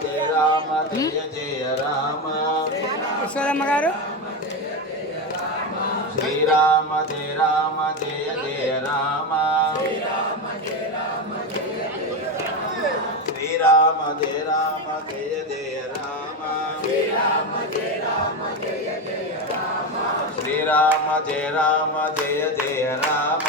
శ్రీరామ జయ రామ. జయ జయ రామ. శ్రీరామ జయ రామ జయ జయ రామ. శ్రీరామ జయ రామ జయ జయ రామ.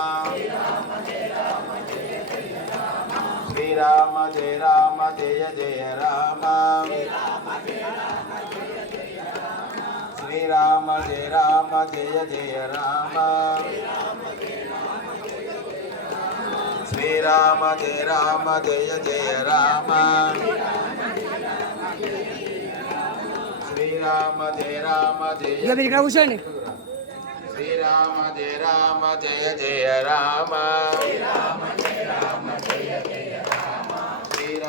జయ రామ జయ జయ రామ శ్రీరామ జయ రామ జయ జయ రామ శ్రీరామ జయ రామ జయ జయ రామ శ్రీరామ జయ రామ జయ కూర్చోండి శ్రీరామ జయ రామ జయ జయ రామ శ్రీరామ జయ రామ